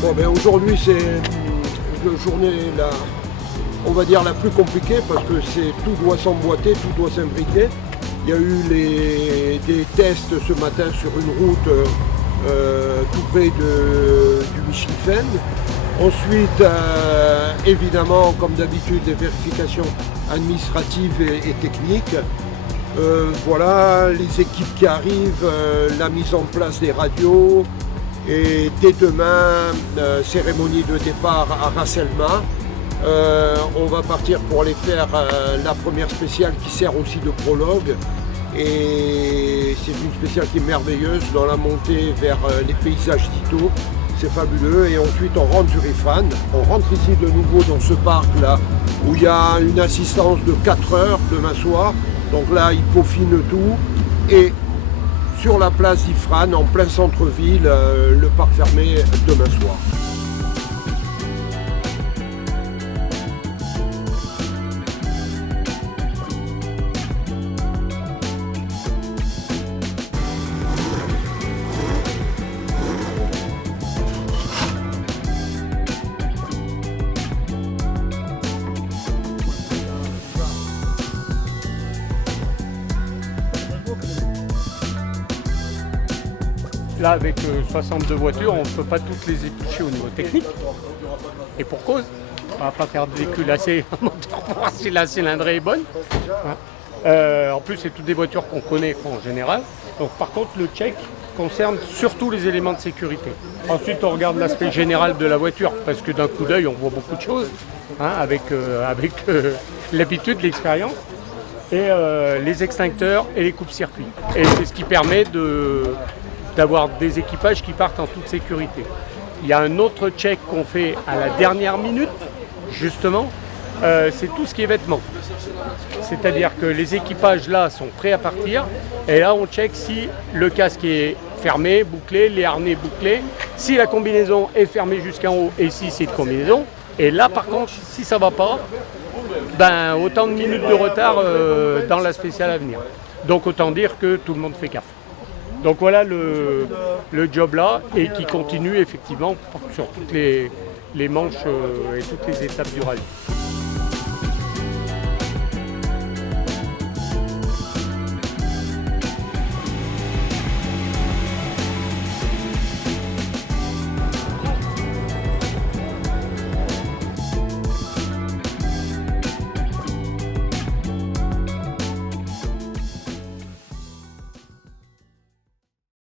Bon, ben aujourd'hui c'est une journée on va dire la plus compliquée parce que tout doit s'emboîter, tout doit s'imbriquer. Il y a eu des tests ce matin sur une route tout près du Michelfeld. Ensuite, évidemment, comme d'habitude, les vérifications administratives et techniques. Voilà, les équipes qui arrivent, la mise en place des radios. Et dès demain, cérémonie de départ à Rasselma. On va partir pour aller faire la première spéciale qui sert aussi de prologue. Et c'est une spéciale qui est merveilleuse dans la montée vers les paysages d'Ito. C'est fabuleux. Et ensuite on rentre sur Ifrane. On rentre ici de nouveau dans ce parc là où il y a une assistance de 4 heures demain soir. Donc là ils peaufinent tout. Et sur la place d'Ifrane, en plein centre-ville, le parc fermé demain soir. Là, avec 62 voitures, on ne peut pas toutes les éplucher au niveau technique. Et pour cause, on ne va pas faire de véhicule assez un moteur pour voir si la cylindrée est bonne. En plus, c'est toutes des voitures qu'on connaît en général. Donc, par contre, le check concerne surtout les éléments de sécurité. Ensuite, on regarde l'aspect général de la voiture, parce que d'un coup d'œil, on voit beaucoup de choses, avec l'habitude, l'expérience, et les extincteurs et les coupes-circuits. Et c'est ce qui permet d'avoir des équipages qui partent en toute sécurité. Il y a un autre check qu'on fait à la dernière minute, justement, c'est tout ce qui est vêtements. C'est-à-dire que les équipages là sont prêts à partir, et là on check si le casque est fermé, bouclé, les harnais bouclés, si la combinaison est fermée jusqu'en haut et si c'est de combinaison. Et là par contre, si ça ne va pas, ben autant de minutes de retard dans la spéciale à venir. Donc autant dire que tout le monde fait gaffe. Donc voilà le job là, et qui continue effectivement sur toutes les manches et toutes les étapes du rallye.